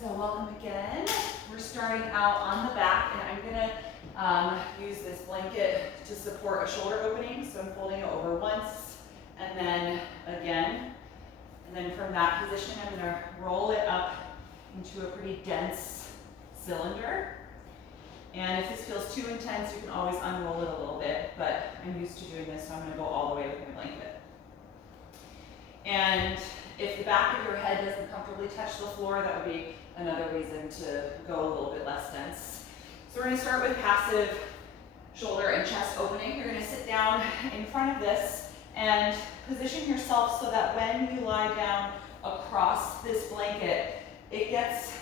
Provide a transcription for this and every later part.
So welcome again. We're starting out on the back, and I'm gonna use this blanket to support a shoulder opening. So I'm folding it over once, and then again. And then from that position, I'm gonna roll it up into a pretty dense cylinder. And if this feels too intense, you can always unroll it a little bit, but I'm used to doing this, so I'm gonna go all the way with my blanket. And if the back of your head doesn't comfortably touch the floor, that would be another reason to go a little bit less dense. So we're going to start with passive shoulder and chest opening. You're going to sit down in front of this and position yourself so that when you lie down across this blanket, it gets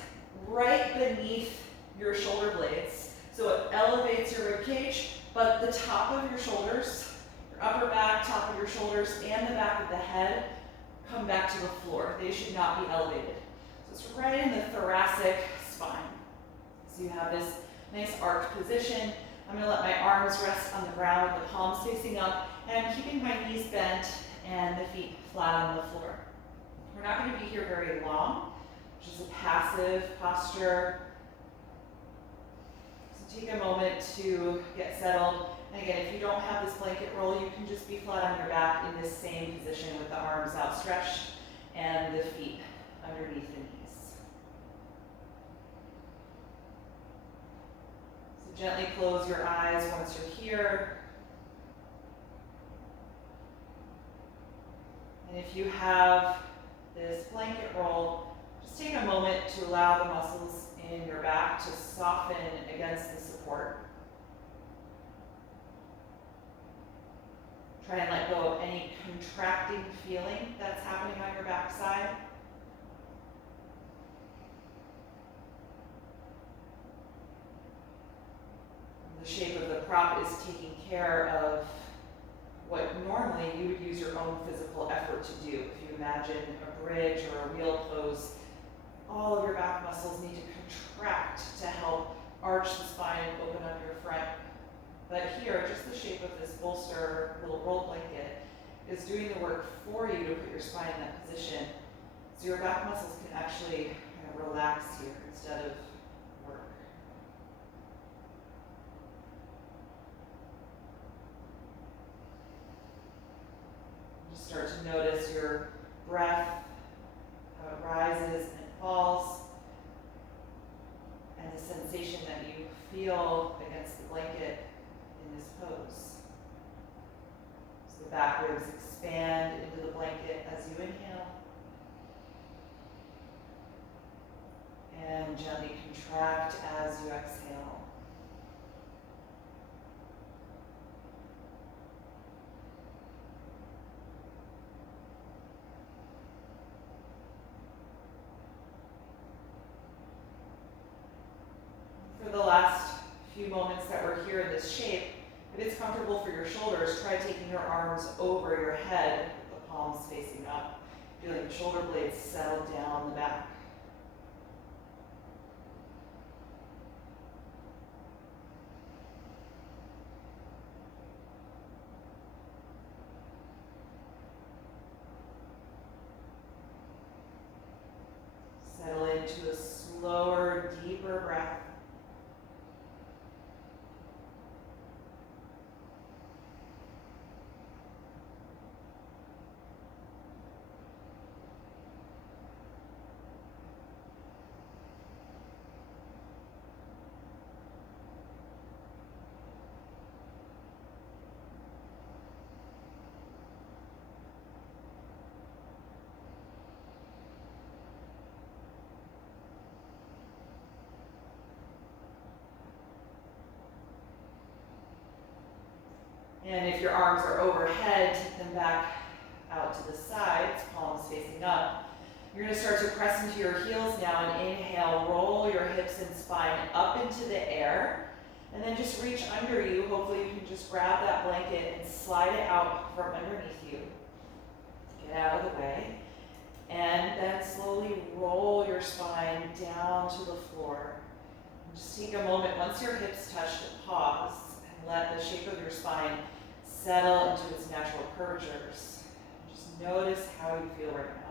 right beneath your shoulder blades. So it elevates your rib cage, but the top of your shoulders, your upper back, top of your shoulders, and the back of the head come back to the floor. They should not be elevated. So it's right in the thoracic spine. So you have this nice arched position. I'm going to let my arms rest on the ground with the palms facing up, and I'm keeping my knees bent and the feet flat on the floor. We're not going to be here very long, which is a passive posture. So take a moment to get settled. And again, if you don't have this blanket roll, you can just be flat on your back in this same position with the arms outstretched and the feet underneath the knees. So gently close your eyes once you're here. And if you have this blanket roll, just take a moment to allow the muscles in your back to soften against the support. Try and let go of any contracting feeling that's happening on your backside. The shape of the prop is taking care of what normally you would use your own physical effort to do. If you imagine a bridge or a wheel pose, all of your back muscles need to contract to help arch the spine and open up your front. But here, just the shape of this bolster, little roll blanket, is doing the work for you to put your spine in that position. So your back muscles can actually kind of relax here instead of work. Just start to notice your breath, how it rises and it falls, and the sensation that you feel against the blanket in this pose. So the back ribs expand into the blanket as you inhale, and gently contract as you exhale. For the last few moments that we're here in this shape, if it's comfortable for your shoulders, try taking your arms over your head with the palms facing up, feeling the shoulder blades settle down the back. Settle into a slower, deeper breath. And if your arms are overhead, take them back out to the sides, palms facing up. You're going to start to press into your heels now and inhale, roll your hips and spine up into the air. And then just reach under you. Hopefully you can just grab that blanket and slide it out from underneath you. Get out of the way. And then slowly roll your spine down to the floor. And just take a moment, once your hips touch, to pause and let the shape of your spine settle into its natural curvatures. Just notice how you feel right now.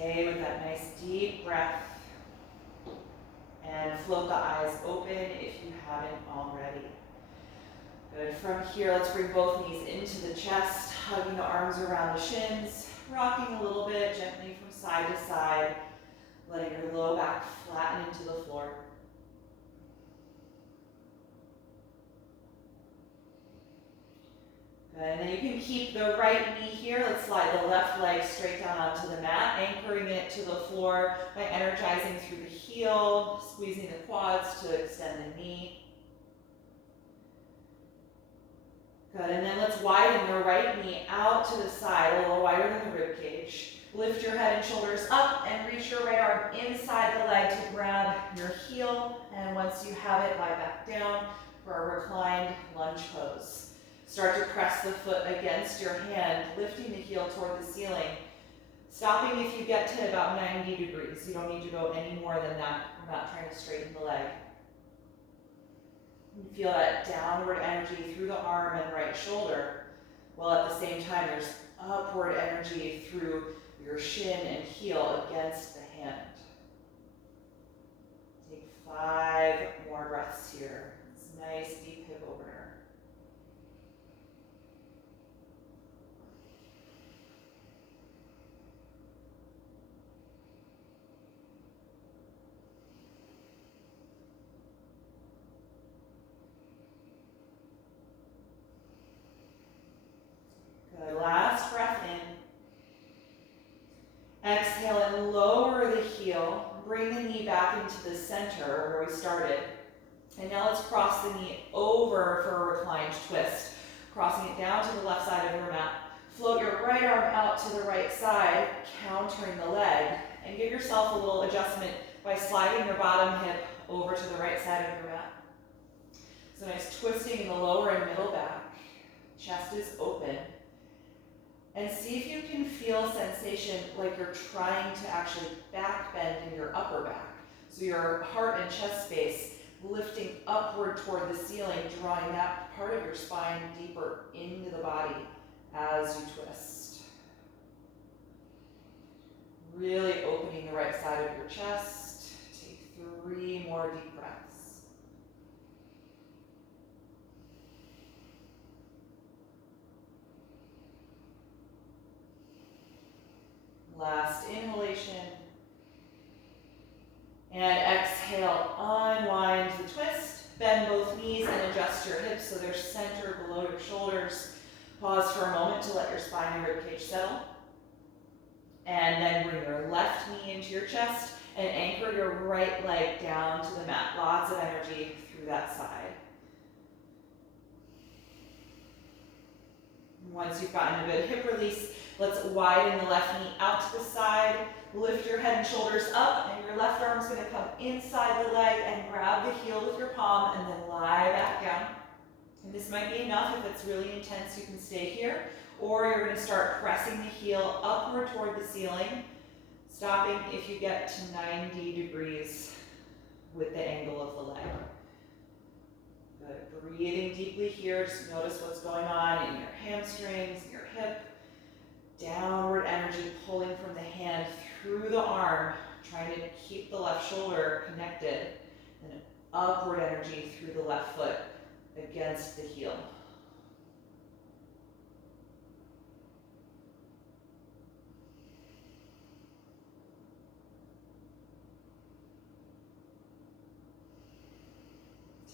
Stay with that nice deep breath. And float the eyes open if you haven't already. Good. From here, let's bring both knees into the chest, hugging the arms around the shins, rocking a little bit gently from side to side, letting your low back flatten into the floor. Good. And then you can keep the right knee here. Let's slide the left leg straight down onto the mat, anchoring it to the floor by energizing through the heel, squeezing the quads to extend the knee. Good, and then let's widen the right knee out to the side, a little wider than the rib cage. Lift your head and shoulders up and reach your right arm inside the leg to grab your heel. And once you have it, lie back down for a reclined lunge pose. Start to press the foot against your hand, lifting the heel toward the ceiling. Stopping if you get to about 90 degrees. You don't need to go any more than that. We're not trying to straighten the leg. You feel that downward energy through the arm and right shoulder, while at the same time there's upward energy through your shin and heel against the hand. Take 5 more breaths here. It's a nice deep hip opener. Good. Last breath in. Exhale and lower the heel. Bring the knee back into the center where we started. And now let's cross the knee over for a reclined twist. Crossing it down to the left side of your mat. Float your right arm out to the right side, countering the leg. And give yourself a little adjustment by sliding your bottom hip over to the right side of your mat. So nice twisting in the lower and middle back. Chest is open. And see if you can feel a sensation like you're trying to actually back bend in your upper back. So your heart and chest space lifting upward toward the ceiling, drawing that part of your spine deeper into the body as you twist. Really opening the right side of your chest. Take 3 more deep breaths. Last inhalation. And exhale, unwind the twist. Bend both knees and adjust your hips so they're centered below your shoulders. Pause for a moment to let your spine and ribcage settle. And then bring your left knee into your chest and anchor your right leg down to the mat. Lots of energy through that side. Once you've gotten a good hip release, let's widen the left knee out to the side. Lift your head and shoulders up, and your left arm's going to come inside the leg and grab the heel with your palm and then lie back down. And this might be enough. If it's really intense, you can stay here. Or you're going to start pressing the heel upward toward the ceiling, stopping if you get to 90 degrees with the angle of the leg. Good. Breathing deeply here. Just notice what's going on in your hamstrings, your hip. Downward energy pulling from the hand through the arm, trying to keep the left shoulder connected. And an upward energy through the left foot against the heel.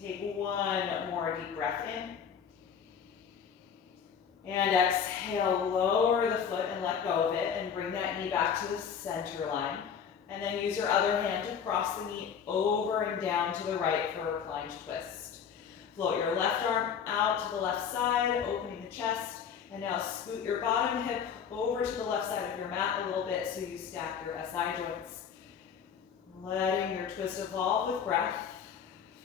Take 1 more deep breath in. And exhale, lower the foot and let go of it and bring that knee back to the center line. And then use your other hand to cross the knee over and down to the right for a reclined twist. Float your left arm out to the left side, opening the chest. And now scoot your bottom hip over to the left side of your mat a little bit so you stack your SI joints. Letting your twist evolve with breath.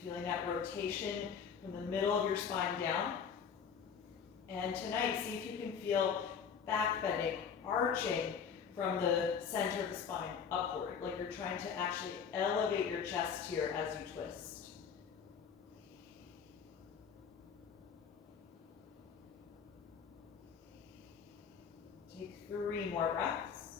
Feeling that rotation from the middle of your spine down. And tonight, see if you can feel back bending, arching from the center of the spine upward, like you're trying to actually elevate your chest here as you twist. Take 3 more breaths.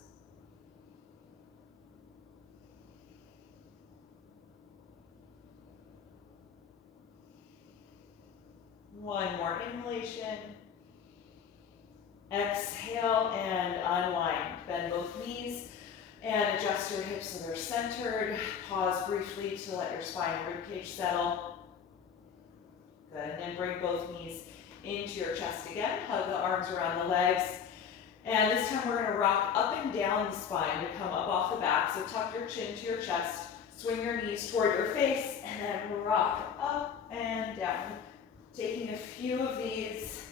inhalation. Exhale and unwind. Bend both knees and adjust your hips so they're centered. Pause briefly to let your spine and ribcage settle. Good, and then bring both knees into your chest again. Hug the arms around the legs. And this time we're gonna rock up and down the spine to come up off the back. So tuck your chin to your chest, swing your knees toward your face, and then rock up and down. Taking a few of these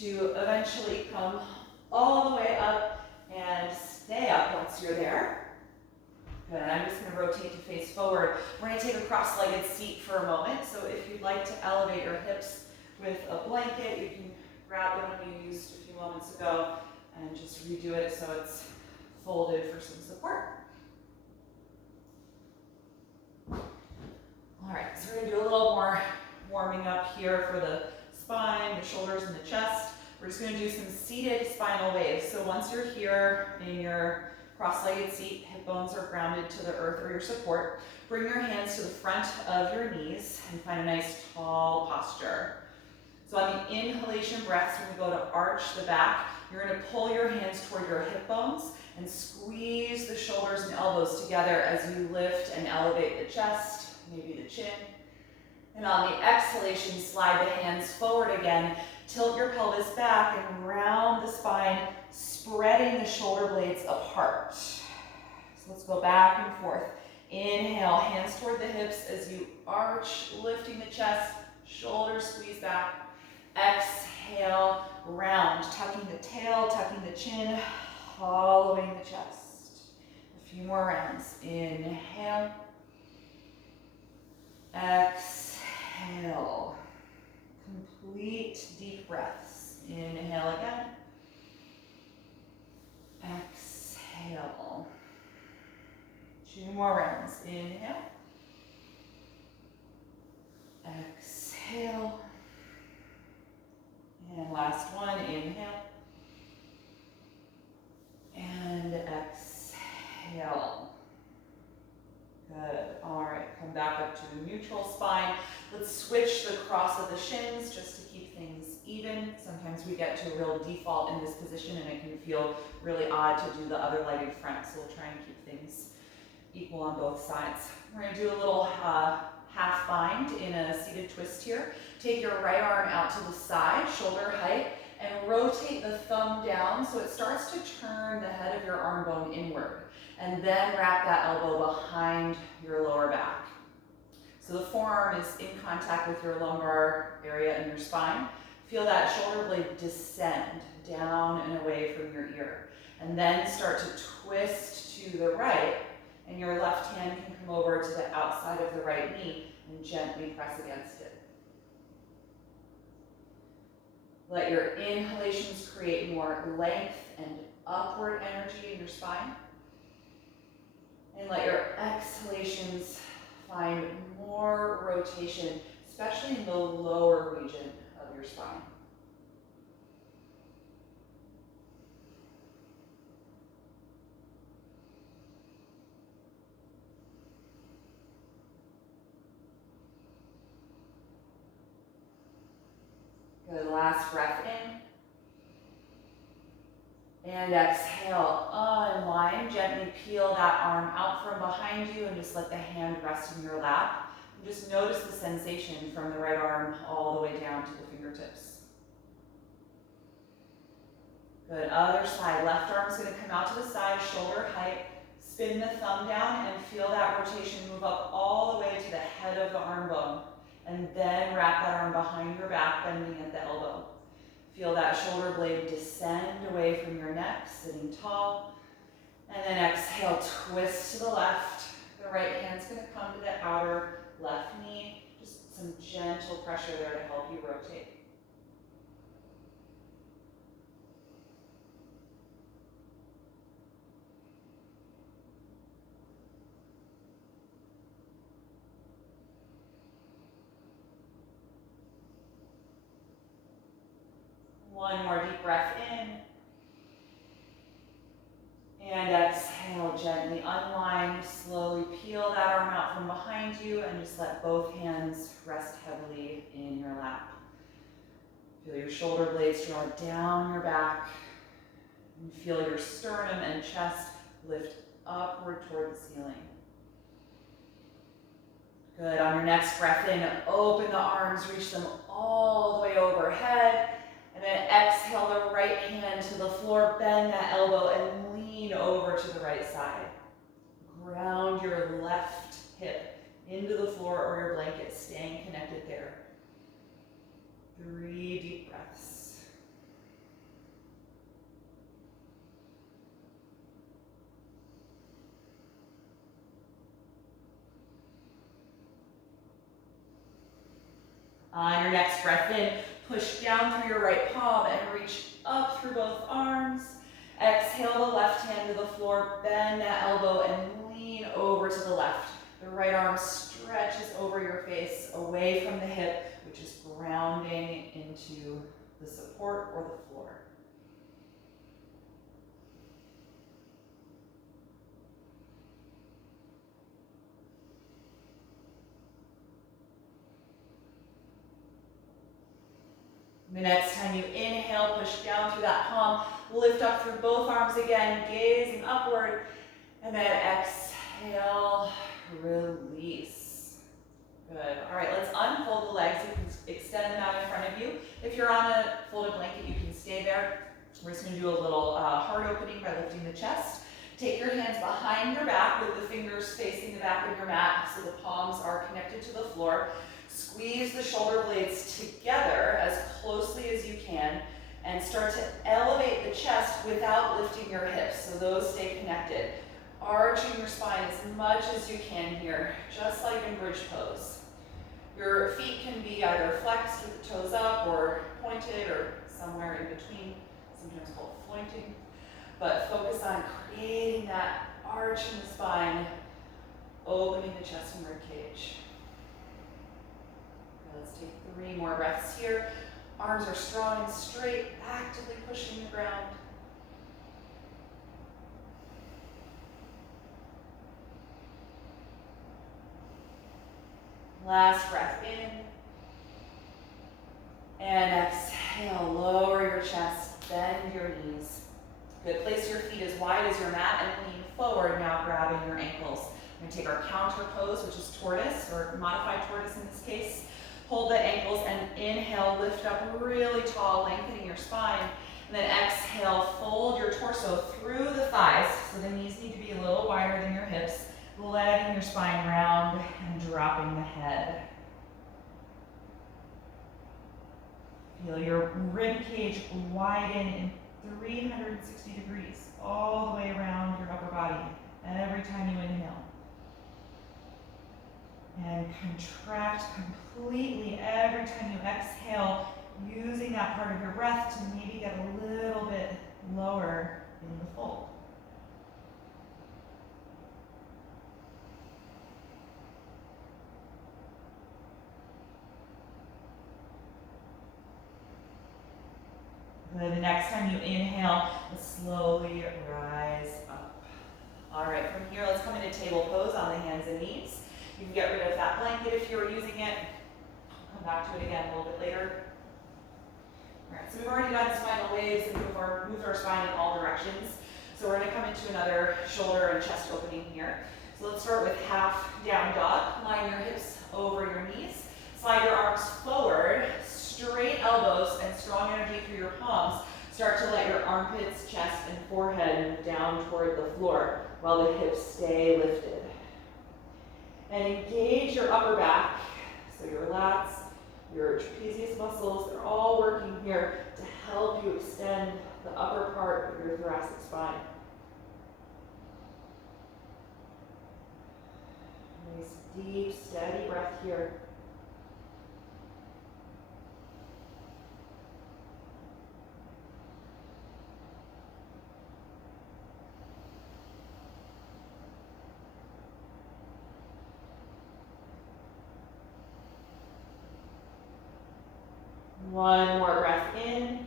to eventually come all the way up and stay up once you're there. Good, I'm just gonna rotate to face forward. We're gonna take a cross-legged seat for a moment. So if you'd like to elevate your hips with a blanket, you can grab the one you used a few moments ago and just redo it so it's folded for some support. All right, so we're gonna do a little more warming up here for the spine, the shoulders, and the chest. We're just gonna do some seated spinal waves. So once you're here in your cross-legged seat, hip bones are grounded to the earth or your support, bring your hands to the front of your knees and find a nice tall posture. So on the inhalation breaths, we're gonna go to arch the back. You're gonna pull your hands toward your hip bones and squeeze the shoulders and elbows together as you lift and elevate the chest, maybe the chin. And on the exhalation, slide the hands forward again. Tilt your pelvis back and round the spine, spreading the shoulder blades apart. So let's go back and forth. Inhale, hands toward the hips as you arch, lifting the chest, shoulders squeeze back. Exhale, round, tucking the tail, tucking the chin, hollowing the chest. A few more rounds. Inhale. Exhale. Complete deep breaths. Inhale again. Exhale. 2 more rounds. Inhale. Exhale. And last one. Inhale. And exhale. Good. All right, come back up to a neutral spine. Let's switch the cross of the shins just to keep things even. Sometimes we get to a real default in this position and it can feel really odd to do the other legged front, so we'll try and keep things equal on both sides. We're gonna do a little half bind in a seated twist here. Take your right arm out to the side, shoulder height, and rotate the thumb down so it starts to turn the head of your arm bone inward. And then wrap that elbow behind your lower back. So the forearm is in contact with your lumbar area and your spine. Feel that shoulder blade descend down and away from your ear. And then start to twist to the right, and your left hand can come over to the outside of the right knee and gently press against it. Let your inhalations create more length and upward energy in your spine. And let your exhalations find more rotation, especially in the lower region of your spine. Good, last breath in. And exhale, unwind, gently peel that arm out from behind you and just let the hand rest in your lap. And just notice the sensation from the right arm all the way down to the fingertips. Good, other side, left arm's gonna come out to the side, shoulder height, spin the thumb down and feel that rotation move up all the way to the head of the arm bone. And then wrap that arm behind your back, bending at the elbow. Feel that shoulder blade descend away from your neck, sitting tall. And then exhale, twist to the left. The right hand's gonna come to the outer left knee. Just some gentle pressure there to help you rotate. One more deep breath in. And exhale, gently unwind, slowly peel that arm out from behind you and just let both hands rest heavily in your lap. Feel your shoulder blades draw down your back. And feel your sternum and chest lift upward toward the ceiling. Good. On your next breath in, open the arms, reach them all the way overhead. And then exhale the right hand to the floor, bend that elbow and lean over to the right side. Ground your left hip into the floor or your blanket, staying connected there. 3 deep breaths. On your next breath in, push down through your right palm and reach up through both arms. Exhale the left hand to the floor, bend that elbow and lean over to the left. The right arm stretches over your face, away from the hip, which is grounding into the support or the floor. The next time you inhale, push down through that palm, lift up through both arms again, gazing upward, and then exhale, release. Good. All right, let's unfold the legs. You can extend them out in front of you. If you're on a folded blanket, you can stay there. We're just going to do a little heart opening by lifting the chest. Take your hands behind your back with the fingers facing the back of your mat so the palms are connected to the floor. Squeeze the shoulder blades together as closely as you can and start to elevate the chest without lifting your hips, so those stay connected. Arching your spine as much as you can here, just like in bridge pose. Your feet can be either flexed with the toes up or pointed or somewhere in between, sometimes called flointing. But focus on creating that arch in the spine, opening the chest and rib cage. Let's take 3 more breaths here. Arms are strong and straight, actively pushing the ground. Last breath in. And exhale, lower your chest, bend your knees. Good, place your feet as wide as your mat and lean forward, now grabbing your ankles. We're gonna take our counter pose, which is tortoise, or modified tortoise in this case. Hold the ankles and inhale, lift up really tall, lengthening your spine. And then exhale, fold your torso through the thighs, so the knees need to be a little wider than your hips, letting your spine round and dropping the head. Feel your rib cage widen in 360 degrees, all the way around your upper body, every time you inhale. And contract completely every time you exhale, using that part of your breath to maybe get a little bit lower in the fold. Good. The next time you inhale, slowly rise up. All right, from here, let's come into table pose on the hands and knees. You can get rid of that blanket if you were using it. I'll come back to it again a little bit later. All right, so we've already done spinal waves and moved our spine in all directions. So we're going to come into another shoulder and chest opening here. So let's start with half down dog. Line your hips over your knees. Slide your arms forward, straight elbows and strong energy through your palms. Start to let your armpits, chest, and forehead move down toward the floor while the hips stay lifted. And engage your upper back, so your lats, your trapezius muscles, they're all working here to help you extend the upper part of your thoracic spine. Nice, deep, steady breath here. One more breath in.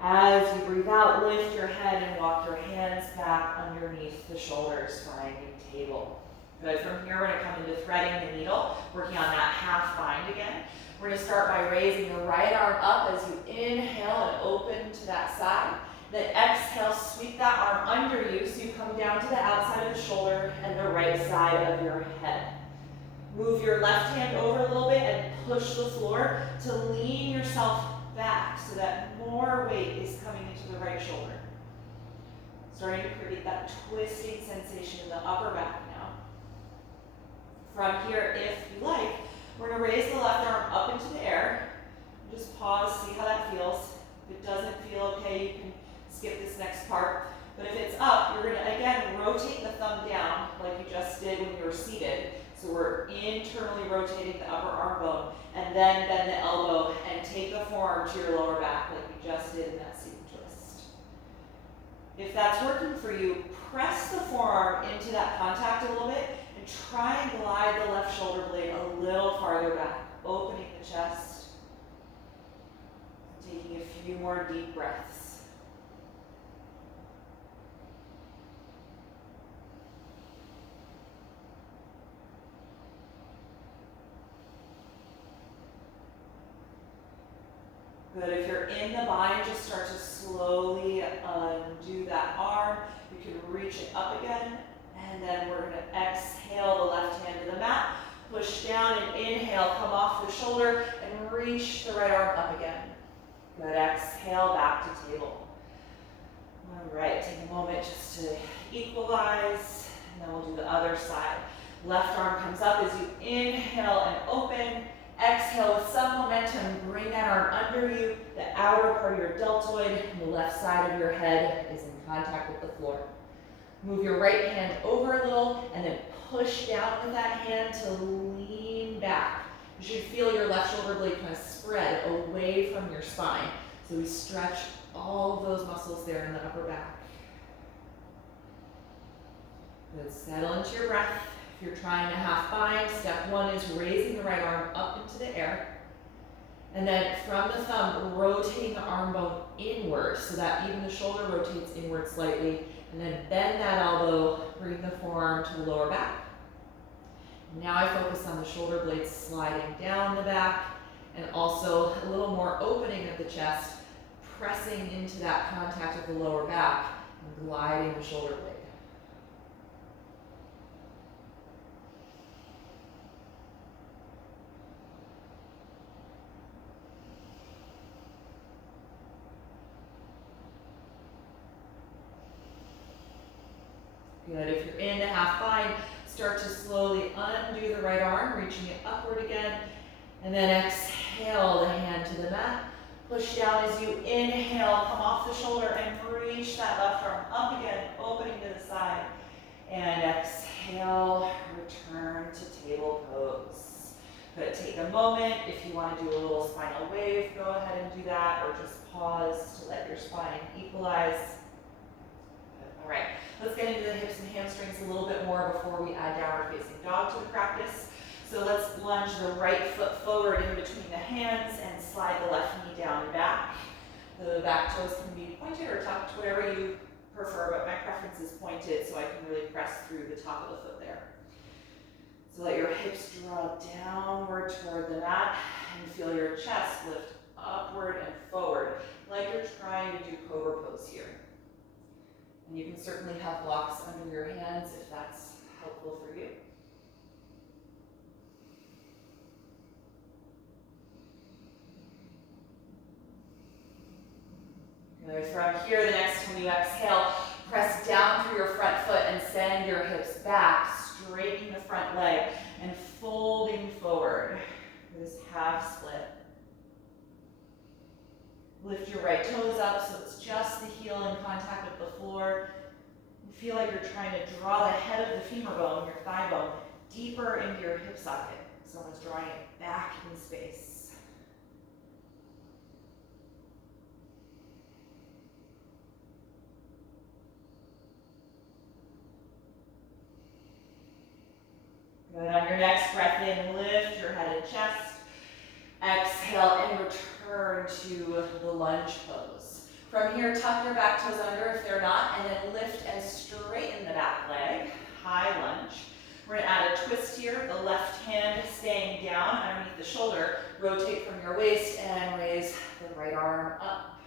As you breathe out, lift your head and walk your hands back underneath the shoulders, finding table. Good. From here, we're going to come into threading the needle, working on that half bind again. We're going to start by raising the right arm up as you inhale and open to that side. Then exhale, sweep that arm under you so you come down to the outside of the shoulder and the right side of your head. Move your left hand over a little bit and push the floor to lean yourself back so that more weight is coming into the right shoulder. Starting to create that twisting sensation in the upper back now. From here, if you like, we're going to raise the left arm up into the air. Just pause, see how that feels. If it doesn't feel okay, you can skip this next part. But if it's up, you're going to, again, rotate the thumb down like you just did when you were seated. So we're internally rotating the upper arm bone, and then bend the elbow and take the forearm to your lower back like we just did in that seated twist. If that's working for you, press the forearm into that contact a little bit and try and glide the left shoulder blade a little farther back, opening the chest, taking a few more deep breaths. Good. If you're in the bind, just start to slowly undo that arm. You can reach it up again, and then we're going to exhale the left hand to the mat, push down and inhale, come off the shoulder, and reach the right arm up again. Good. Exhale, back to table. All right, take a moment just to equalize, and then we'll do the other side. Left arm comes up as you inhale and open. Exhale with some momentum, bring that arm under you, the outer part of your deltoid, and the left side of your head is in contact with the floor. Move your right hand over a little, and then push down with that hand to lean back. You should feel your left shoulder blade kind of spread away from your spine. So we stretch all of those muscles there in the upper back. Good. Settle into your breath. If you're trying to half bind, step one is raising the right arm up into the air. And then from the thumb, rotating the arm bone inward so that even the shoulder rotates inward slightly. And then bend that elbow, bring the forearm to the lower back. Now I focus on the shoulder blades sliding down the back and also a little more opening of the chest, pressing into that contact of the lower back and gliding the shoulder blade. Good. If you're in the half bind, start to slowly undo the right arm, reaching it upward again. And then exhale the hand to the mat. Push down as you inhale, come off the shoulder and reach that left arm up again, opening to the side. And exhale, return to table pose. Good. Take a moment. If you want to do a little spinal wave, go ahead and do that, or just pause to let your spine equalize. All right, let's get into the hips and hamstrings a little bit more before we add downward facing dog to the practice. So let's lunge the right foot forward in between the hands and slide the left knee down and back. The back toes can be pointed or tucked, whatever you prefer, but my preference is pointed so I can really press through the top of the foot there. So let your hips draw downward toward the mat and feel your chest lift upward and forward, like you're trying to do cobra pose here. And you can certainly have blocks under your hands if that's helpful for you. Good. From here, the next time you exhale, press down through your front foot and send your hips back, straightening the front leg and folding forward for this half split. Lift your right toes up so it's just the heel in contact with the floor. You feel like you're trying to draw the head of the femur bone, your thigh bone, deeper into your hip socket. Someone's drawing it back in space. Good. On your next breath in, lift your head and chest. Exhale and return to the lunge pose. From here, tuck your back toes under if they're not, and then lift and straighten the back leg. High lunge. We're going to add here. The left hand staying down underneath the shoulder. Rotate from your waist and raise the right arm up.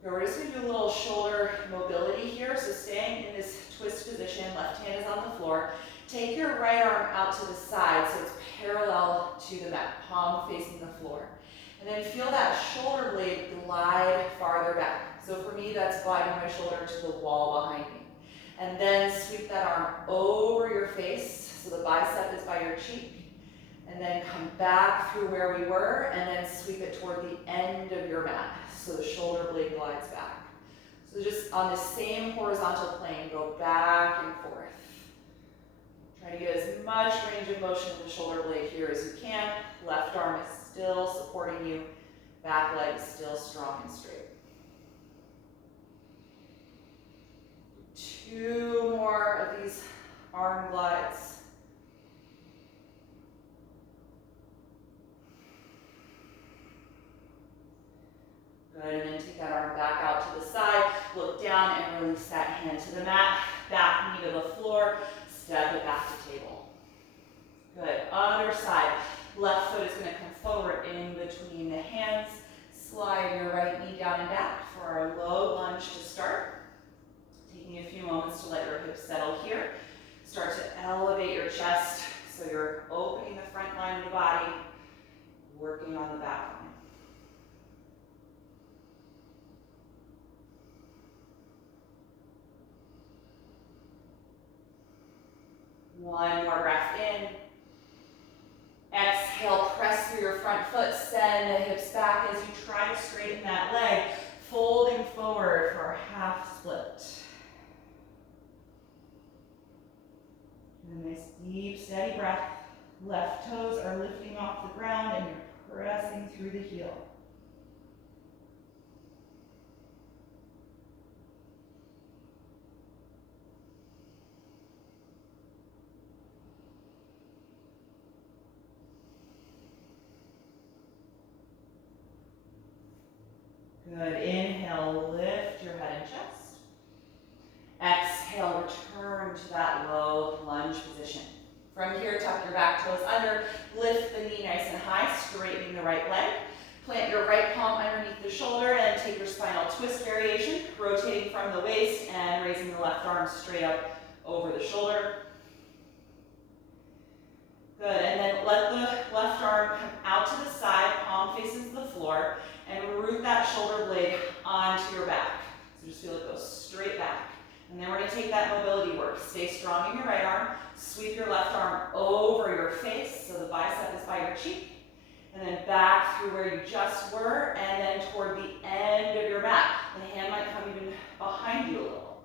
Okay, we're just going to do a little shoulder mobility here. So staying in this twist position, left hand is on the floor. Take your right arm out to the side so it's parallel to the mat, palm facing the floor. And then feel that shoulder blade glide farther back. So for me, that's gliding my shoulder to the wall behind me. And then sweep that arm over your face, so the bicep is by your cheek. And then come back through where we were, and then sweep it toward the end of your mat, so the shoulder blade glides back. So just on the same horizontal plane, go back and forth. Try to get as much range of motion of the shoulder blade here as you can. Left arm is still supporting you. Back leg is still strong and straight. 2 more of these arm glides. Good, and then take that arm back out to the side. Look down and release that hand to the mat. Back knee to the floor. Step it back to table. Good. Other side. Left foot is going to come forward in between the hands. Slide your right knee down and back for our low lunge to start. Taking a few moments to let your hips settle here. Start to elevate your chest so you're opening the front line of the body, working on the back line. One more breath in. Exhale, press through your front foot, send the hips back as you try to straighten that leg, folding forward for a half split. And a nice deep, steady breath. Left toes are lifting off the ground and you're pressing through the heel. Good. Inhale, lift your head and chest. Exhale, return to that low lunge position. From here, tuck your back toes under, lift the knee nice and high, straightening the right leg. Plant your right palm underneath the shoulder and take your spinal twist variation, rotating from the waist and raising the left arm straight up over the shoulder. Good, and then let the left arm come out to the side, palm faces the floor, and root that shoulder blade onto your back. So just feel it go straight back. And then we're going to take that mobility work. Stay strong in your right arm, sweep your left arm over your face, so the bicep is by your cheek, and then back through where you just were, and then toward the end of your mat. The hand might come even behind you a little.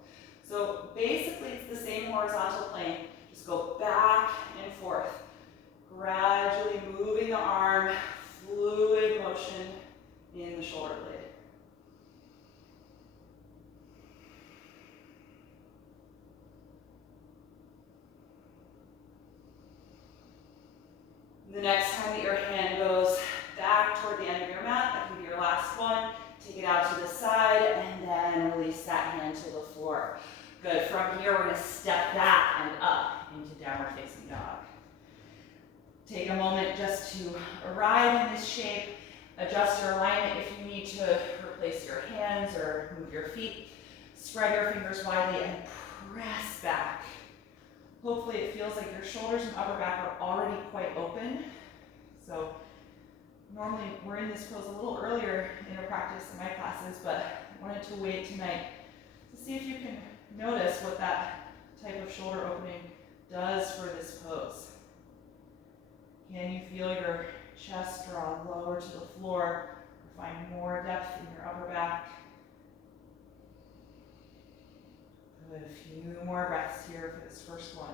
So basically it's the same horizontal plane, just go back and forth. Gradually moving the arm, fluid motion in the shoulder blade. The next time that your hand goes back toward the end of your mat, that can be your last one. Take it out to the side and then release that hand to the floor. Good. From here, we're going to step back and up into downward facing dog. Take a moment just to arrive in this shape. Adjust your alignment if you need to replace your hands or move your feet. Spread your fingers widely and press back. Hopefully it feels like your shoulders and upper back are already quite open. So normally we're in this pose a little earlier in our practice in my classes, but I wanted to wait tonight to see if you can notice what that type of shoulder opening does for this pose. Can you feel your chest draw lower to the floor, or find more depth in your upper back? Good. A few more breaths here for this first one.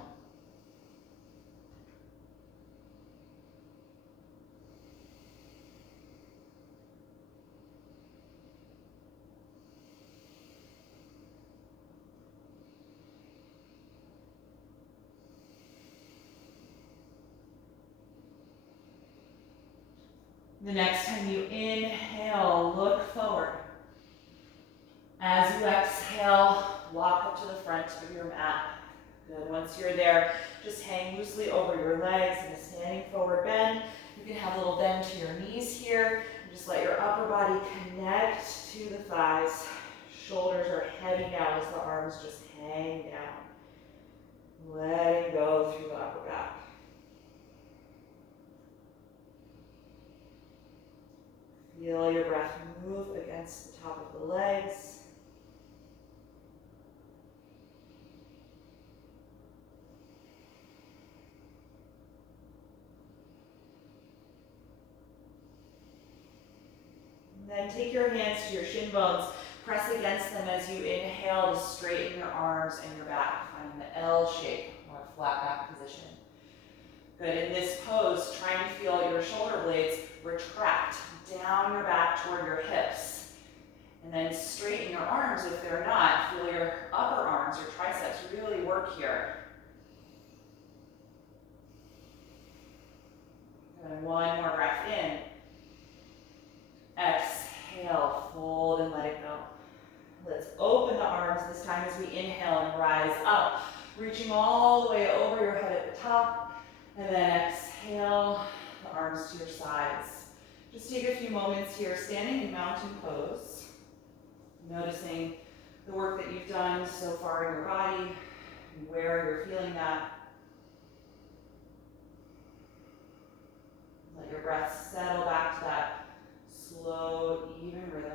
The next time you inhale, look forward. As you exhale, walk up to the front of your mat. Good. Once you're there, just hang loosely over your legs in a standing forward bend. You can have a little bend to your knees here. Just let your upper body connect to the thighs. Shoulders are heavy down as the arms just hang down. Letting go through the upper back. Feel your breath move against the top of the legs. Then take your hands to your shin bones. Press against them as you inhale to straighten your arms and your back, finding the L shape or flat back position. Good. In this pose, try and feel your shoulder blades retract down your back toward your hips. And then straighten your arms if they're not. Feel your upper arms, your triceps really work here. Good. One more breath in. Exhale, fold and let it go. Let's open the arms this time as we inhale and rise up, reaching all the way over your head at the top, and then exhale, the arms to your sides. Just take a few moments here, standing in mountain pose, noticing the work that you've done so far in your body, and where you're feeling that. Let your breath settle back to that slow, even rhythm.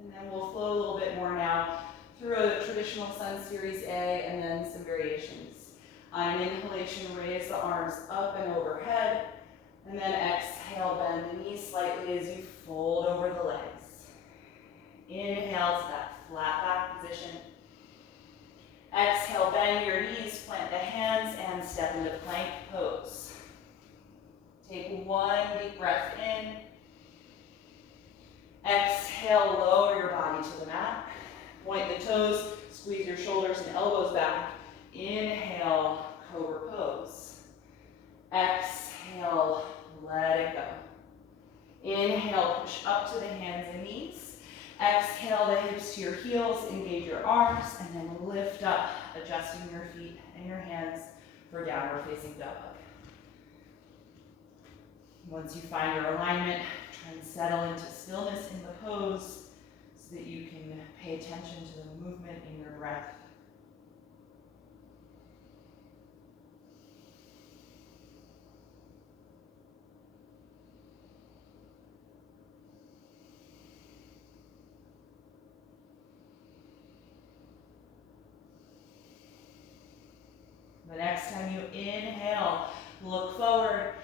And then we'll flow a little bit more now through a traditional Sun Series A and then some variations. On an inhalation, raise the arms up and overhead, and then exhale, bend the knees slightly as you fold over the legs. Inhale to that flat back position. Exhale, bend your knees, plant the hands, and step into plank pose. Take one deep breath in. Exhale, lower your body to the mat. Point the toes, squeeze your shoulders and elbows back. Inhale, cobra pose. Exhale, let it go. Inhale, push up to the hands and knees. Exhale the hips to your heels, engage your arms, and then lift up, adjusting your feet and your hands for downward facing dog. Once you find your alignment, try and settle into stillness in the pose so that you can pay attention to the movement in your breath. The next time you inhale, look forward.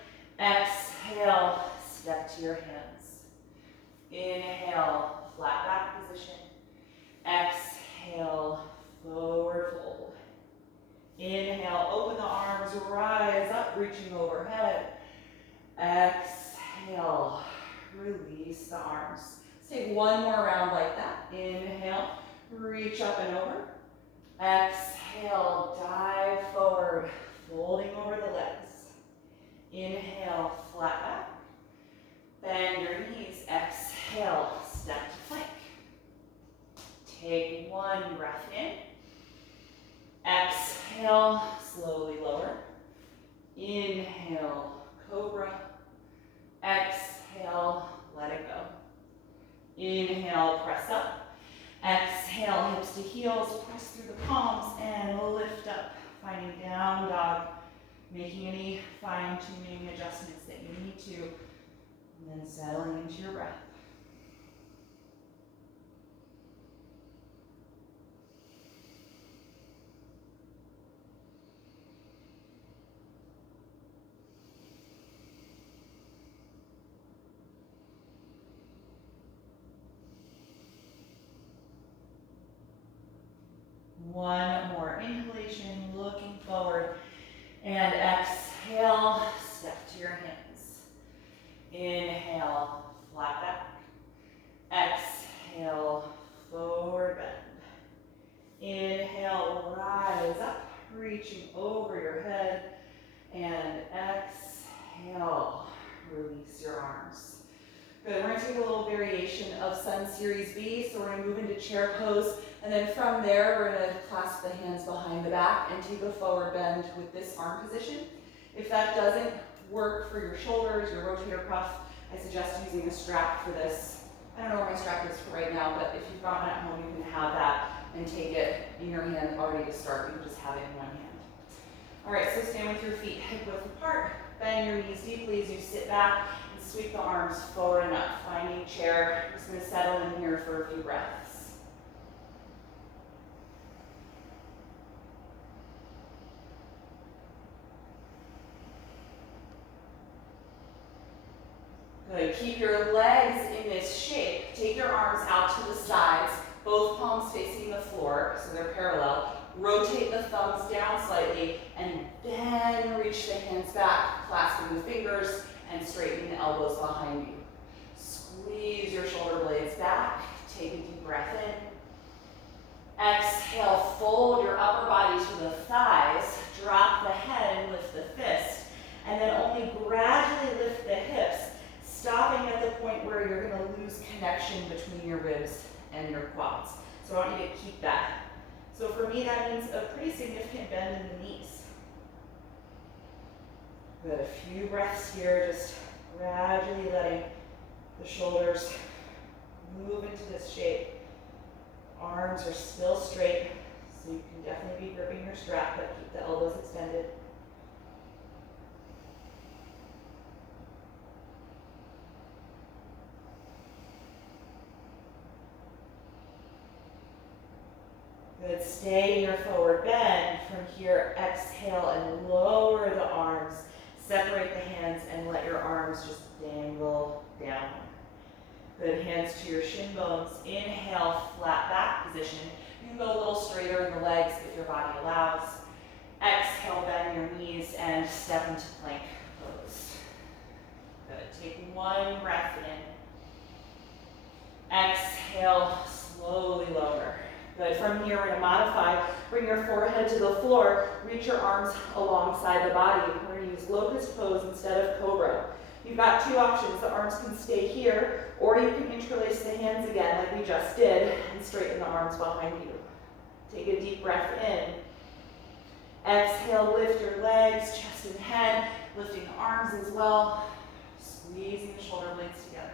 Exhale, step to your hands. Inhale, flat back position. Exhale, forward fold. Inhale, open the arms, rise up, reaching overhead. Exhale, release the arms. Let's take one more round like that. Inhale, reach up and over. Exhale, dive forward, folding over the legs. Inhale, flat back. Bend your knees. Exhale, step to plank. Take one breath in. Exhale, slowly lower. Inhale, cobra. Exhale, let it go. Inhale, press up. Exhale, hips to heels, press through the palms and lift up, finding down dog, making any fine-tuning adjustments that you need to, and then settling into your breath. One more inhalation, looking forward, and exhale, step to your hands. Inhale, flat back. Exhale, forward bend. Inhale, rise up, reaching over your head, and exhale, release your arms. Good, we're gonna take a little variation of Sun Series B. So we're gonna move into chair pose. And then from there, we're gonna clasp the hands behind the back and take a forward bend with this arm position. If that doesn't work for your shoulders, your rotator cuff, I suggest using a strap for this. I don't know where my strap is for right now, but if you've got one at home, you can have that and take it in your hand already to start. You can just have it in one hand. All right, so stand with your feet hip width apart. Bend your knees deeply as you sit back and sweep the arms forward and up. Finding chair. I'm just going to settle in here for a few breaths. Good. Keep your legs in this shape. Take your arms out to the sides, both palms facing the floor, so they're parallel. Rotate the thumbs down slightly, and then reach the hands back, clasping the fingers and straightening the elbows behind you. Squeeze your shoulder blades back. Take a deep breath in. Exhale, fold your upper body to the thighs. Drop the head and lift the fist. And then only gradually lift the hips, stopping at the point where you're going to lose connection between your ribs and your quads. So I want you to keep that. So for me, that means a pretty significant bend in the knees. Good, a few breaths here, just gradually letting the shoulders move into this shape. Arms are still straight, so you can definitely be gripping your strap, but keep the elbows extended. Good, stay in your forward bend. From here, exhale and lower the arms. Separate the hands and let your arms just dangle down. Good, hands to your shin bones. Inhale, flat back position. You can go a little straighter in the legs if your body allows. Exhale, bend your knees and step into plank pose. Good, take one breath in. Exhale, slowly lower. Good, from here we're going to modify. Bring your forehead to the floor, reach your arms alongside the body. We're going to use locust pose instead of cobra. You've got two options. The arms can stay here, or you can interlace the hands again like we just did and straighten the arms behind you. Take a deep breath in. Exhale, lift your legs, chest and head, lifting the arms as well, squeezing the shoulder blades together.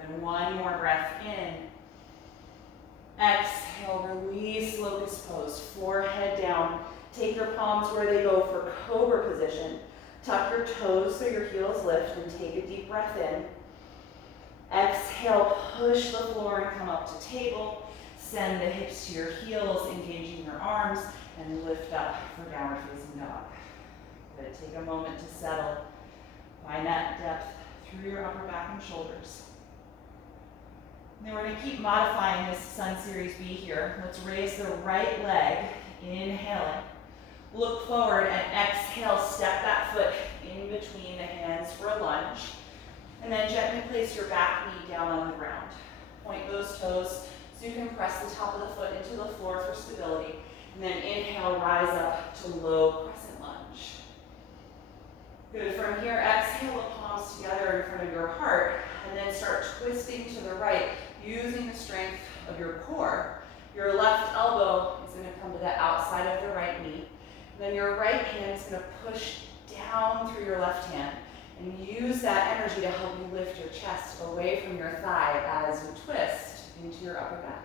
And one more breath in. Exhale, release locust pose, forehead down. Take your palms where they go for cobra position. Tuck your toes so your heels lift and take a deep breath in. Exhale, push the floor and come up to table. Send the hips to your heels, engaging your arms, and lift up for downward facing dog. Good, take a moment to settle. Find that depth through your upper back and shoulders. Then we're going to keep modifying this Sun Series B here. Let's raise the right leg, inhaling. Look forward and exhale, step that foot in between the hands for a lunge. And then gently place your back knee down on the ground. Point those toes so you can press the top of the foot into the floor for stability. And then inhale, rise up to low crescent lunge. Good, from here, exhale the palms together in front of your heart. And then start twisting to the right, using the strength of your core. Your left elbow is going to come to the outside of the right knee. And then your right hand is going to push down through your left hand. And use that energy to help you lift your chest away from your thigh as you twist into your upper back.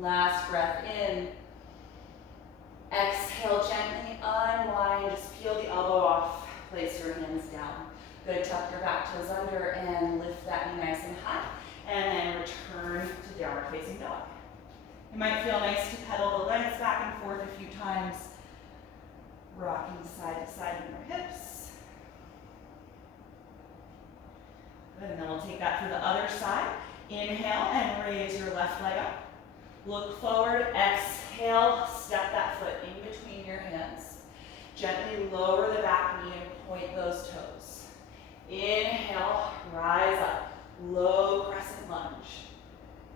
Last breath in. Exhale, gently unwind, just peel the elbow off, place your hands down. Good, tuck your back toes under and lift that knee nice and high, and then return to downward facing dog. It might feel nice to pedal the legs back and forth a few times, rocking side to side in your hips. Good, and then we'll take that to the other side. Inhale and raise your left leg up. Look forward, exhale, step that foot in between your hands. Gently lower the back knee and point those toes. Inhale, rise up, low crescent lunge.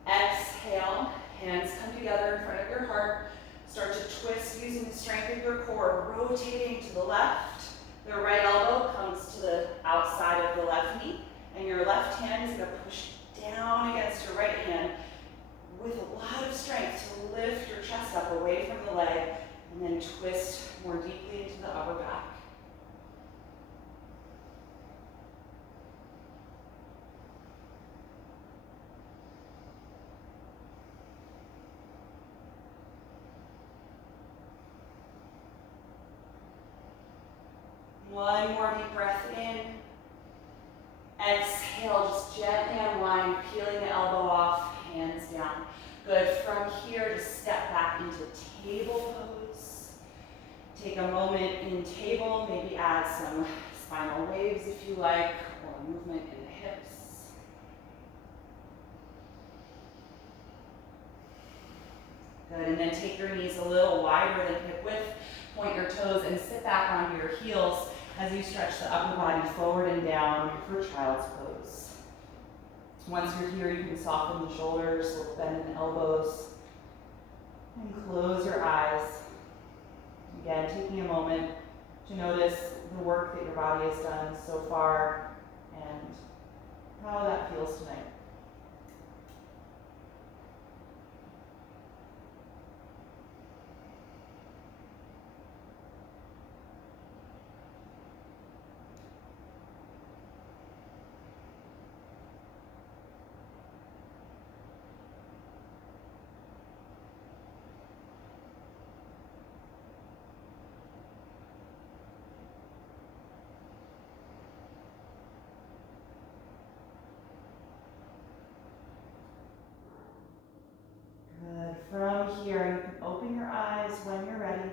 Exhale, hands come together in front of your heart. Start to twist using the strength of your core, rotating to the left. The right elbow comes to the outside of the left knee, and your left hand is going to push down against your right hand with a lot of strength to lift your chest up away from the leg, and then twist more deeply into the upper back. One more deep breath in. Exhale, just gently unwind, peeling the elbow off, hands down. Good. From here, just step back into table pose. Take a moment in table, maybe add some spinal waves if you like, or movement in the hips. Good, and then take your knees a little wider than hip width, point your toes and sit back onto your heels as you stretch the upper body forward and down for child's pose. Once you're here, you can soften the shoulders, bend the elbows, and close your eyes. Again, taking a moment to notice the work that your body has done so far and how that feels tonight. Good. From here, you can open your eyes when you're ready.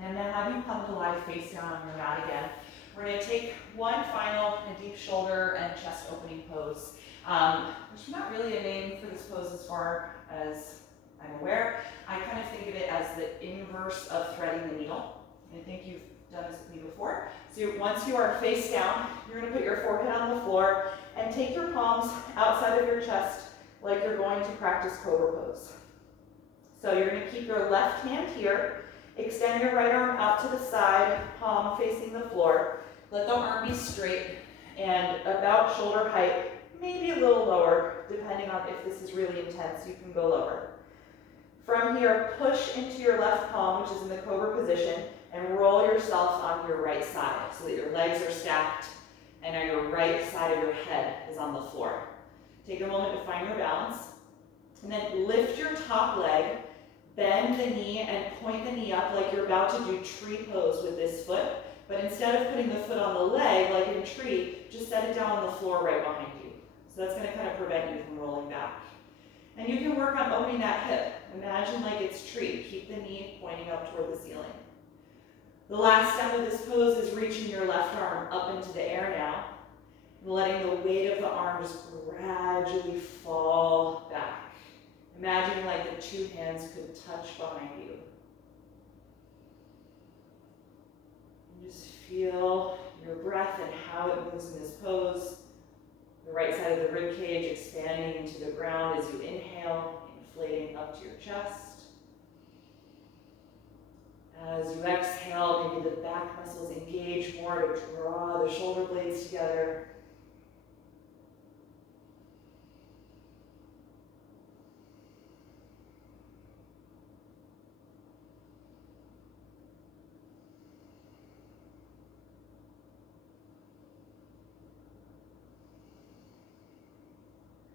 And then have you come to lie face down on your mat again. We're going to take one final deep shoulder and chest opening pose. There's not really a name for this pose as far as I'm aware. I kind of think of it as the inverse of threading the needle. I think you've done this with me before. So once you are face down, you're going to put your forehead on the floor and take your palms outside of your chest like you're going to practice cobra pose. So you're going to keep your left hand here, extend your right arm out to the side, palm facing the floor. Let the arm be straight and about shoulder height, maybe a little lower, depending on if this is really intense, you can go lower. From here, push into your left palm, which is in the cobra position, and roll yourself on your right side so that your legs are stacked and your right side of your head is on the floor. Take a moment to find your balance, and then lift your top leg, bend the knee, and point the knee up like you're about to do tree pose with this foot. But instead of putting the foot on the leg like in tree, just set it down on the floor right behind you. So that's going to kind of prevent you from rolling back. And you can work on opening that hip. Imagine like it's tree. Keep the knee pointing up toward the ceiling. The last step of this pose is reaching your left arm up into the air now, and letting the weight of the arm just gradually fall back. Imagining like the two hands could touch behind you. And just feel your breath and how it moves in this pose. The right side of the rib cage expanding into the ground as you inhale, inflating up to your chest. As you exhale, maybe the back muscles engage more to draw the shoulder blades together.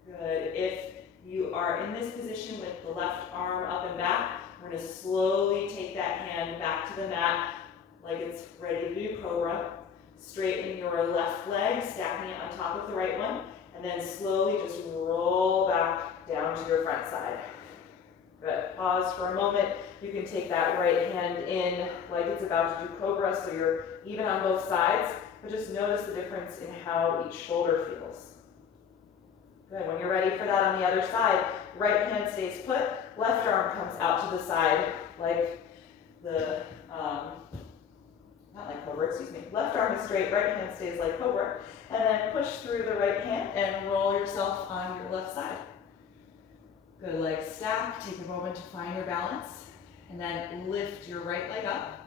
Good. If you are in this position with the left arm up and back, we're going to slowly take that hand back to the mat like it's ready to do cobra. Straighten your left leg, stacking it on top of the right one, and then slowly just roll back down to your front side. Good. Pause for a moment. You can take that right hand in like it's about to do cobra, so you're even on both sides, but just notice the difference in how each shoulder feels. Good. When you're ready for that on the other side, right hand stays put, left arm comes out to the side like the, not like cobra, excuse me. Left arm is straight, right hand stays like cobra. And then push through the right hand and roll yourself on your left side. Good leg stack, take a moment to find your balance. And then lift your right leg up.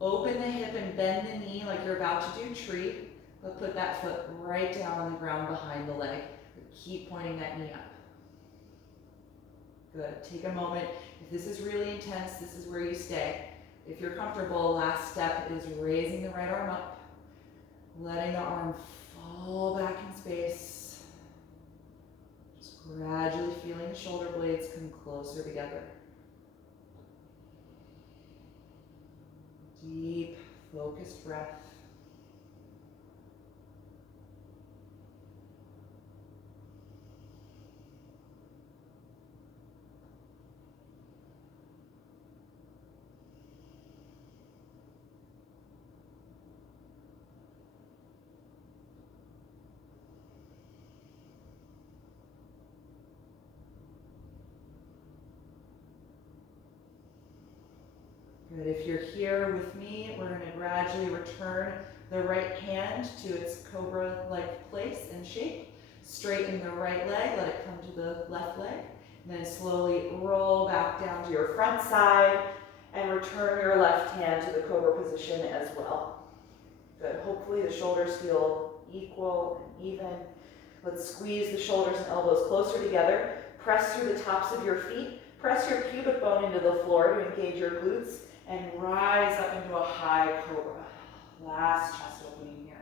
Open the hip and bend the knee like you're about to do tree, but put that foot right down on the ground behind the leg. Keep pointing that knee up. Good, take a moment. If this is really intense, this is where you stay. If you're comfortable, last step is raising the right arm up, letting the arm fall back in space. Just gradually feeling the shoulder blades come closer together. Deep, focused breath. Good, if you're here with me, we're gonna gradually return the right hand to its cobra-like place and shape. Straighten the right leg, let it come to the left leg. And then slowly roll back down to your front side and return your left hand to the cobra position as well. Good, hopefully the shoulders feel equal and even. Let's squeeze the shoulders and elbows closer together. Press through the tops of your feet. Press your pubic bone into the floor to engage your glutes and rise up into a high cobra. Last chest opening here.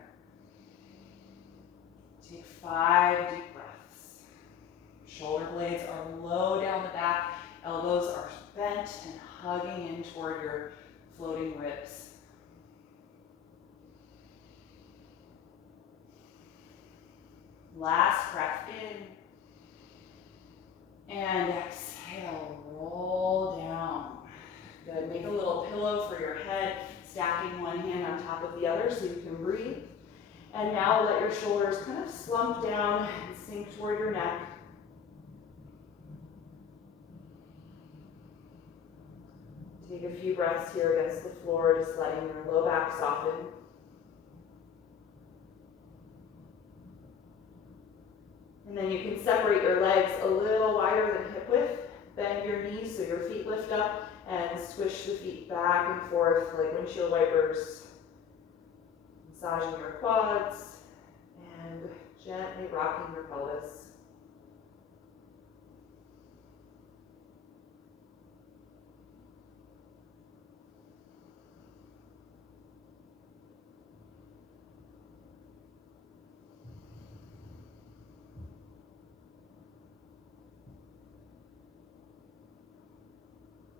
Take 5 deep breaths. Shoulder blades are low down the back. Elbows are bent and hugging in toward your floating ribs. Last breath in. And exhale, roll down. Good, make a little pillow for your head, stacking one hand on top of the other so you can breathe. And now let your shoulders kind of slump down and sink toward your neck. Take a few breaths here against the floor, just letting your low back soften. And then you can separate your legs a little wider than hip width. Bend your knees so your feet lift up and swish the feet back and forth like windshield wipers. Massaging your quads and gently rocking your pelvis.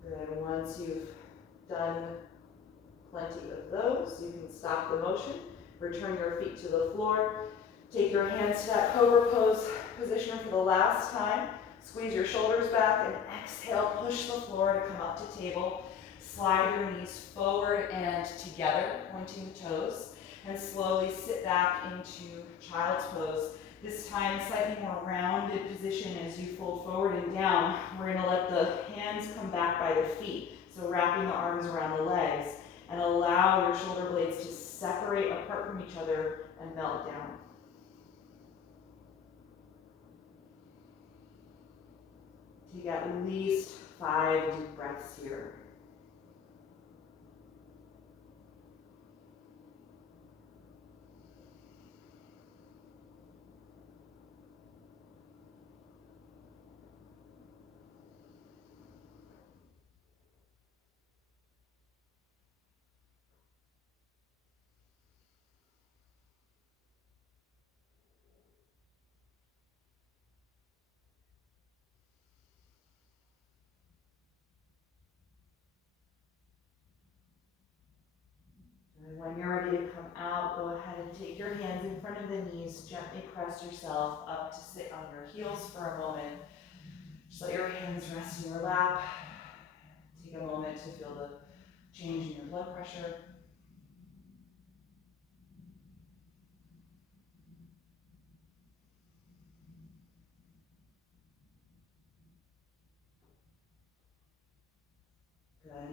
And once you've done plenty of those, you can stop the motion, return your feet to the floor, take your hands to that cobra pose position for the last time, squeeze your shoulders back and exhale, push the floor to come up to table, slide your knees forward and together, pointing the toes, and slowly sit back into child's pose. This time, slightly more rounded position as you fold forward and down. We're gonna let the hands come back by the feet. So wrapping the arms around the legs and allow your shoulder blades to separate apart from each other and melt down. Take at least 5 deep breaths here. And when you're ready to come out, go ahead and take your hands in front of the knees, gently press yourself up to sit on your heels for a moment. Just let your hands rest in your lap. Take a moment to feel the change in your blood pressure.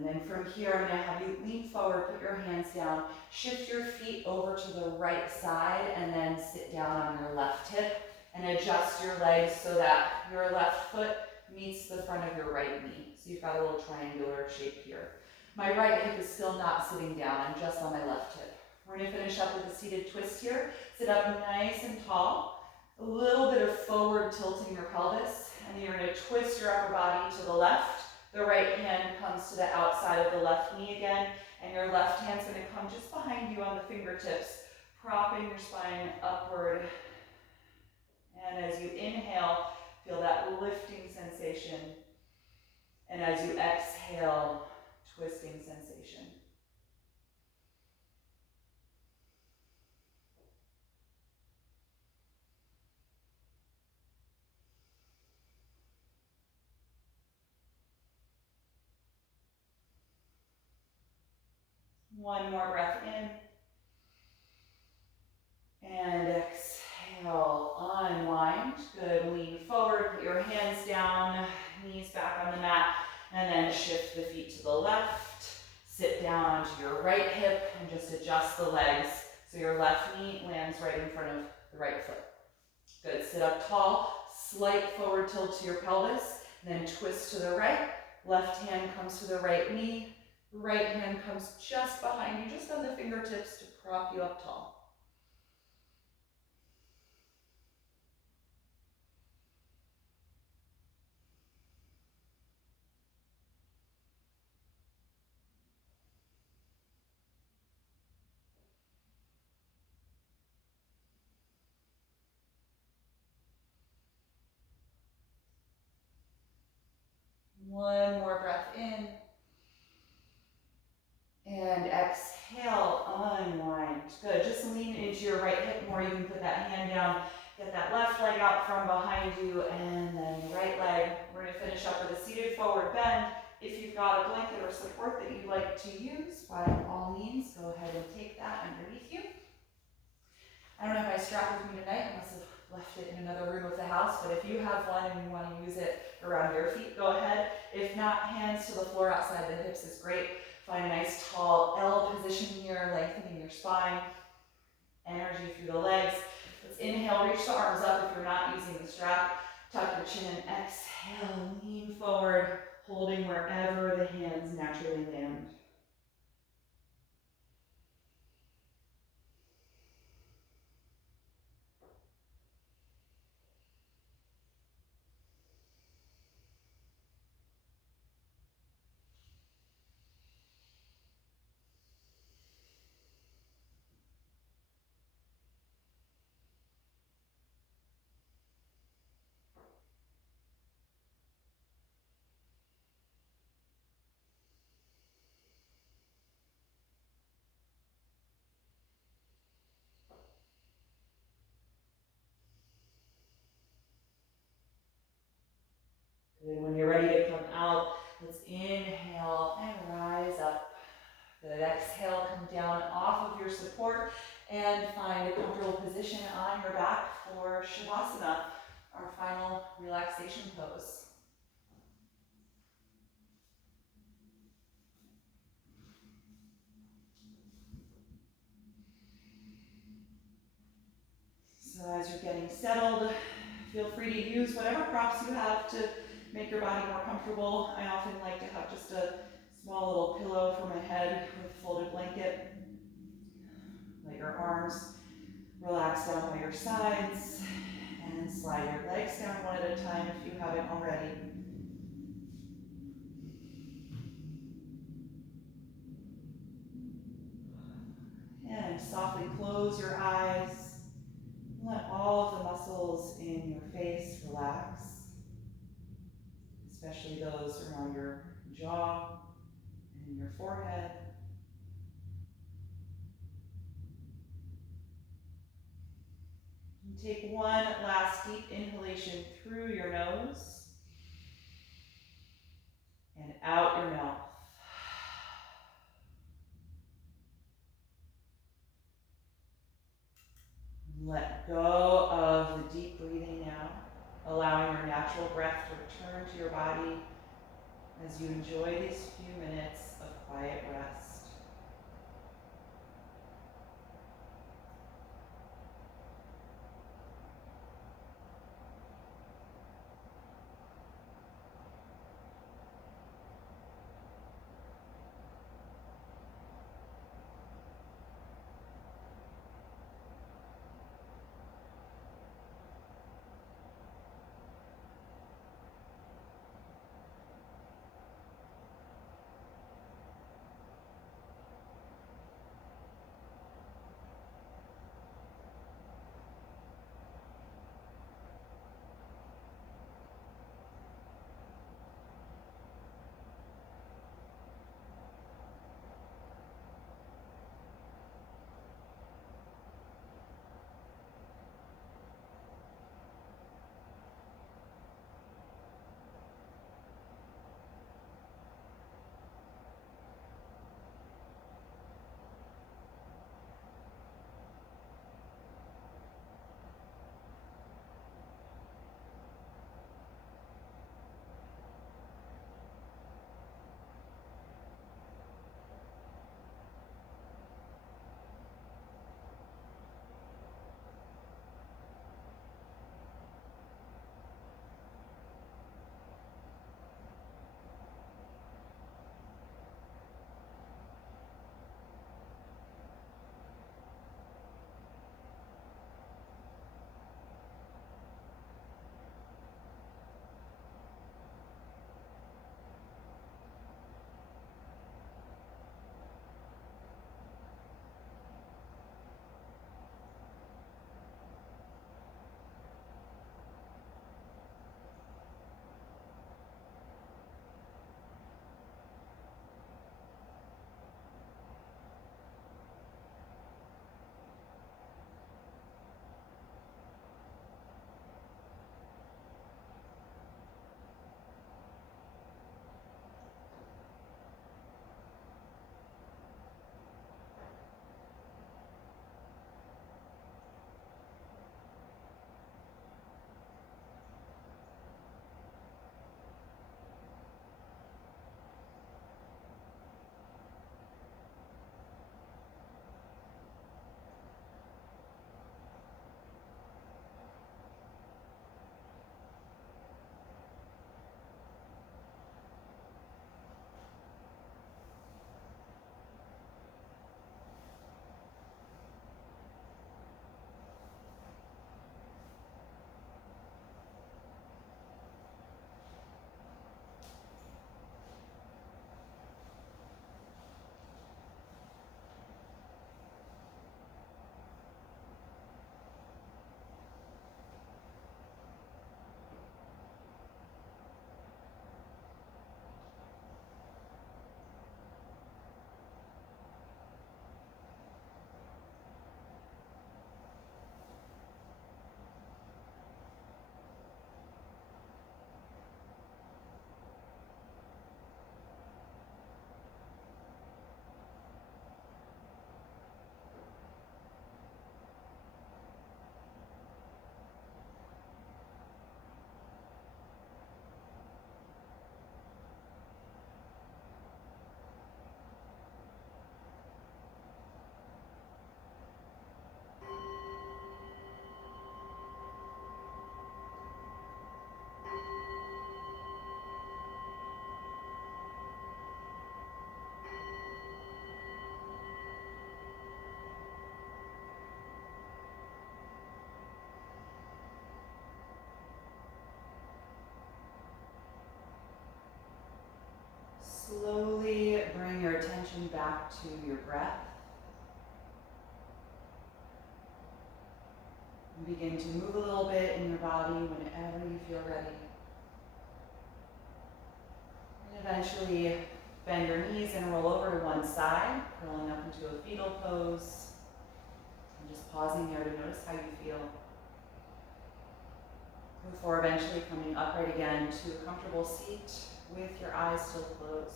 And then from here, I'm gonna have you lean forward, put your hands down, shift your feet over to the right side, and then sit down on your left hip and adjust your legs so that your left foot meets the front of your right knee. So you've got a little triangular shape here. My right hip is still not sitting down, I'm just on my left hip. We're gonna finish up with a seated twist here. Sit up nice and tall. A little bit of forward tilting your pelvis, and then you're gonna twist your upper body to the left. The right hand comes to the outside of the left knee again, and your left hand's gonna come just behind you on the fingertips, propping your spine upward. And as you inhale, feel that lifting sensation. And as you exhale, twisting sensation. One more breath in. And exhale, unwind. Good, lean forward, put your hands down, knees back on the mat, and then shift the feet to the left. Sit down onto your right hip and just adjust the legs so your left knee lands right in front of the right foot. Good, sit up tall, slight forward tilt to your pelvis, then twist to the right. Left hand comes to the right knee, right hand comes just behind you, just on the fingertips to prop you up tall. One more breath in. And exhale, unwind. Good, just lean into your right hip more. You can put that hand down, get that left leg out from behind you, and then the right leg. We're gonna finish up with a seated forward bend. If you've got a blanket or support that you'd like to use, by all means, go ahead and take that underneath you. I don't have my strap with me tonight, I must have left it in another room of the house, but if you have one and you want to use it around your feet, go ahead. If not, hands to the floor outside the hips is great. Find a nice tall L position here, lengthening your spine, energy through the legs. Let's inhale, reach the arms up if you're not using the strap. Tuck your chin and exhale, lean forward, holding wherever the hands naturally land. Good. When you're ready to come out, let's inhale and rise up. Good. Exhale, come down off of your support and find a comfortable position on your back for Shavasana, our final relaxation pose. So as you're getting settled, feel free to use whatever props you have to make your body more comfortable. I often like to have just a small little pillow for my head with a folded blanket. Let your arms relax down by your sides and slide your legs down one at a time if you haven't already. And softly close your eyes. Let all of the muscles in your face relax, especially those around your jaw and your forehead. And take one last deep inhalation through your nose and out your mouth. Let go of the deep breathing now, allowing your natural breath to return to your body as you enjoy these few minutes of quiet rest. Slowly bring your attention back to your breath. And begin to move a little bit in your body whenever you feel ready. And eventually bend your knees and roll over to one side, curling up into a fetal pose. And just pausing there to notice how you feel. Before eventually coming upright again to a comfortable seat with your eyes still closed.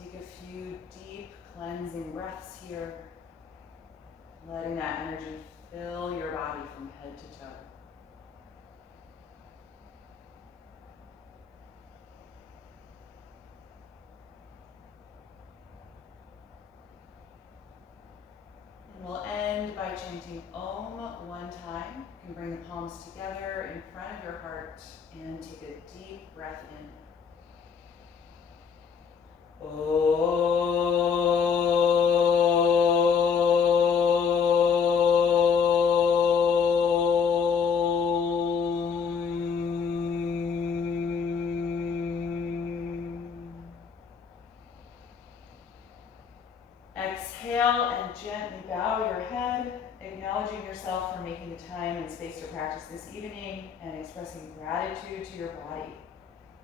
Take a few deep cleansing breaths here. Letting that energy fill your body from head to toe. And we'll end by chanting Om one time. You can bring the palms together in front of your heart and take a deep breath in. Exhale and gently bow your head, acknowledging yourself for making the time and space to practice this evening and expressing gratitude to your body.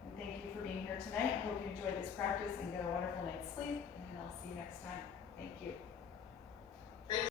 And thank you for being here tonight. I hope you enjoyed this practice and get a wonderful night's sleep, and I'll see you next time. Thank you.